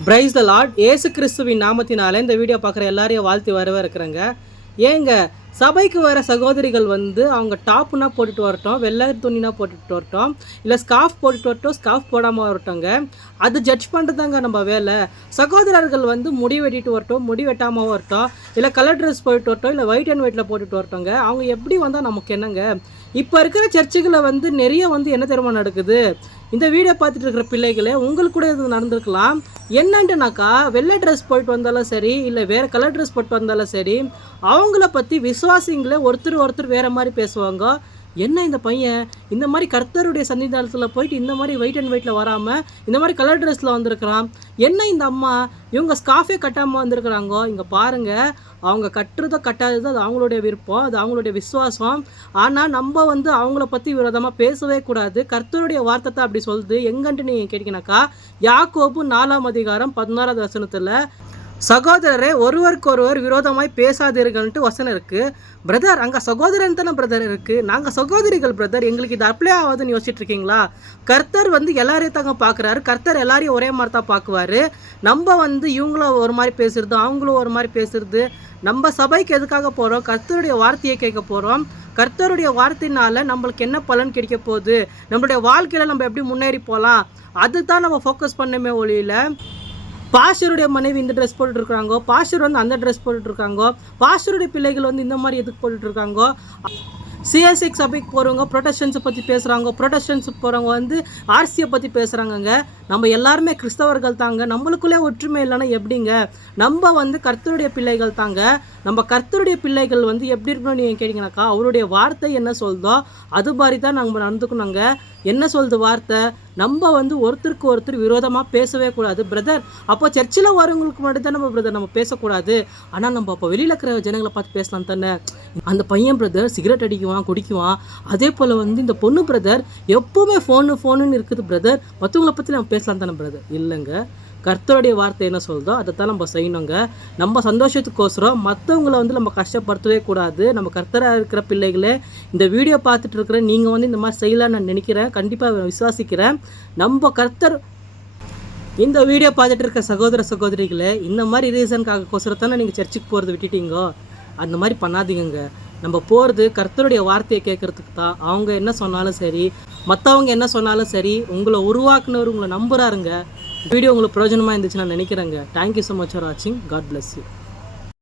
Praise the Lord. இயேசு கிறிஸ்துவின் நாமத்தினால இந்த வீடியோ பார்க்குற எல்லாரையும் வாழ்த்து வரவேற்கிறேங்க. ஏங்க சபைக்கு வர சகோதரிகள் அவங்க டாப்புனா போட்டுட்டு வரட்டும், வெள்ளை துணினா போட்டுட்டு வரட்டும், இல்லை ஸ்கார்ஃப் போட்டுட்டு வரட்டும், ஸ்கார்ஃப் போடாமல் வரட்டோங்க. அது ஜட்ஜ் பண்ணுறதாங்க நம்ம வேலை. சகோதரர்கள் முடி வெட்டிட்டு வரட்டும், முடி வெட்டாமல் வரட்டும், இல்லை கலர் ட்ரெஸ் போயிட்டு வரட்டும், இல்லை ஒயிட் அண்ட் ஒயிட்டில் போட்டுட்டு வரட்டோங்க. அவங்க எப்படி வந்தால் நமக்கு என்னங்க? இப்போ இருக்கிற சர்ச்சுகளை நிறைய என்ன தெரியுமா நடக்குது? இந்த வீடியோ பார்த்துட்டு இருக்கிற பிள்ளைகளே, உங்களுக்கு கூட இது நடந்திருக்கலாம். என்னன்ட்டுனாக்கா, வெள்ளை ட்ரெஸ் போயிட்டு வந்தாலும் சரி, இல்லை வேறு கலர் ட்ரெஸ் போட்டு வந்தாலும் சரி, அவங்கள பற்றி விசுவாசிங்களே ஒருத்தர் வேறு மாதிரி பேசுவாங்க. என்ன இந்த பையன் இந்த மாதிரி கர்த்தருடைய சன்னிதானத்தில் போயிட்டு இந்த மாதிரி ஒயிட் அண்ட் ஒயிட்டில் வராமல் இந்த மாதிரி கலர் ட்ரெஸ்ஸில் வந்திருக்கிறான், என்ன இந்த அம்மா இவங்க ஸ்கார்ஃபே கட்டாமல் வந்திருக்கிறாங்க. இங்கே பாருங்கள், அவங்க கட்டுறதோ கட்டாததோ அது அவங்களுடைய விருப்பம், அது அவங்களுடைய விசுவாசம். ஆனால் நம்ம அவங்கள பற்றி விரோதமாக பேசவே கூடாது. கர்த்தருடைய வார்த்தை தான் அப்படி சொல்லுது. எங்கன்ட்டு நீங்கள் கேட்டிங்கனாக்கா, யாக்கோபு 4:16 வசனத்தில், சகோதரரே ஒருவருக்கொருவர் விரோதமாய் பேசாதீர்கள்ன்ட்டு வசனம் இருக்குது. பிரதர், அங்கே சகோதரன் தானே பிரதர் இருக்குது, நாங்கள் சகோதரிகள் பிரதர், எங்களுக்கு இது அப்ளை ஆகுதுன்னு யோசிச்சுட்டு இருக்கீங்களா? கர்த்தர் எல்லாரையும் தாங்க பார்க்குறாரு. கர்த்தர் எல்லாரையும் ஒரே மாதிரி தான் பார்க்குவார். நம்ம இவங்களும் ஒரு மாதிரி பேசுகிறது, அவங்களும் ஒரு மாதிரி பேசுகிறது. நம்ம சபைக்கு எதுக்காக போகிறோம்? கர்த்தருடைய வார்த்தையை கேட்க போகிறோம். கர்த்தருடைய வார்த்தையினால் நம்மளுக்கு என்ன பலன் கிடைக்க போகுது, நம்மளுடைய வாழ்க்கையில் நம்ம எப்படி முன்னேறி போகலாம், அதுதான் நம்ம ஃபோக்கஸ் பண்ணமே ஒழியில் பாஸ்டருடைய மனைவி இந்த ட்ரெஸ் போட்டுட்ருக்காங்க, பாஸ்டர் அந்த ட்ரெஸ் போட்டுட்ருக்காங்க, பாஸ்டருடைய பிள்ளைகள் இந்த மாதிரி எதுக்கு போட்டுட்ருக்காங்க. சிஎஸ்எக்ஸ் சபைக்கு போகிறவங்க ப்ரொடெஸ்டன்ஸை பற்றி பேசுகிறாங்க, ப்ரொடெஸ்டன்ஸுக்கு போகிறவங்க ஆர்சியை பற்றி பேசுகிறாங்கங்க. நம்ம எல்லாருமே கிறிஸ்தவர்கள் தாங்க. நம்மளுக்குள்ளே ஒற்றுமை இல்லைன்னா எப்படிங்க? நம்ம கர்த்தருடைய பிள்ளைகள் தாங்க. நம்ம கர்த்தருடைய பிள்ளைகள் எப்படி இருக்கணும்னு நீங்கள் கேட்டிங்கனாக்கா, அவருடைய வார்த்தை என்ன சொல்தோ அது மாதிரி தான் நம்ம நடந்துக்கணுங்க. என்ன சொல்லுது வார்த்தை? நம்ம ஒருத்தருக்கு ஒருத்தர் விரோதமாக பேசவே கூடாது பிரதர். அப்போ சர்ச்சில் வரவங்களுக்கு மட்டும் தான் நம்ம பிரதர் நம்ம பேசக்கூடாது. ஆனால் நம்ம அப்போ வெளியில் இருக்கிற ஜனங்களை பார்த்து பேசலாம் தானே. அந்த பையன் பிரதர் சிகரெட் அடிக்குவான், குடிக்குவான். அதே போல் இந்த பொண்ணு பிரதர் எப்போவுமே ஃபோனுன்னு இருக்குது பிரதர், மற்றவங்களை பற்றி நம்ம பேசலாம் தானே பிரதர். இல்லைங்க, கர்த்தருடைய வார்த்தை என்ன சொல்லுதோ அதை தான் நம்ம செய்யணுங்க. நம்ம சந்தோஷத்துக்கோசரம் மற்றவங்கள நம்ம கஷ்டப்படுத்தவே கூடாது. நம்ம கர்த்தராக இருக்கிற பிள்ளைகளே, இந்த வீடியோ பார்த்துட்டு இருக்கிற நீங்கள் இந்த மாதிரி செய்யலான்னு நான் நினைக்கிறேன், கண்டிப்பாக விசுவாசிக்கிறேன். நம்ம கர்த்தர் இந்த வீடியோ பார்த்துட்டு இருக்க சகோதர சகோதரிகளே, இந்த மாதிரி ரீசனுக்காகோசரத்தானே நீங்கள் சர்ச்சுக்கு போகிறது விட்டுட்டீங்கோ. அந்த மாதிரி பண்ணாதீங்க. நம்ம போகிறது கர்த்தருடைய வார்த்தையை கேட்குறதுக்கு தான். அவங்க என்ன சொன்னாலும் சரி, மற்றவங்க என்ன சொன்னாலும் சரி, உங்களை உருவாக்குனவர் உங்களை நம்புகிறாருங்க. வீடியோ உங்களுக்கு பிரயோஜனமாக இருந்துச்சு நான் நினைக்கிறேங்க. தேங்க்யூ ஸோ மச் ஃபார் வாட்சிங். God bless you.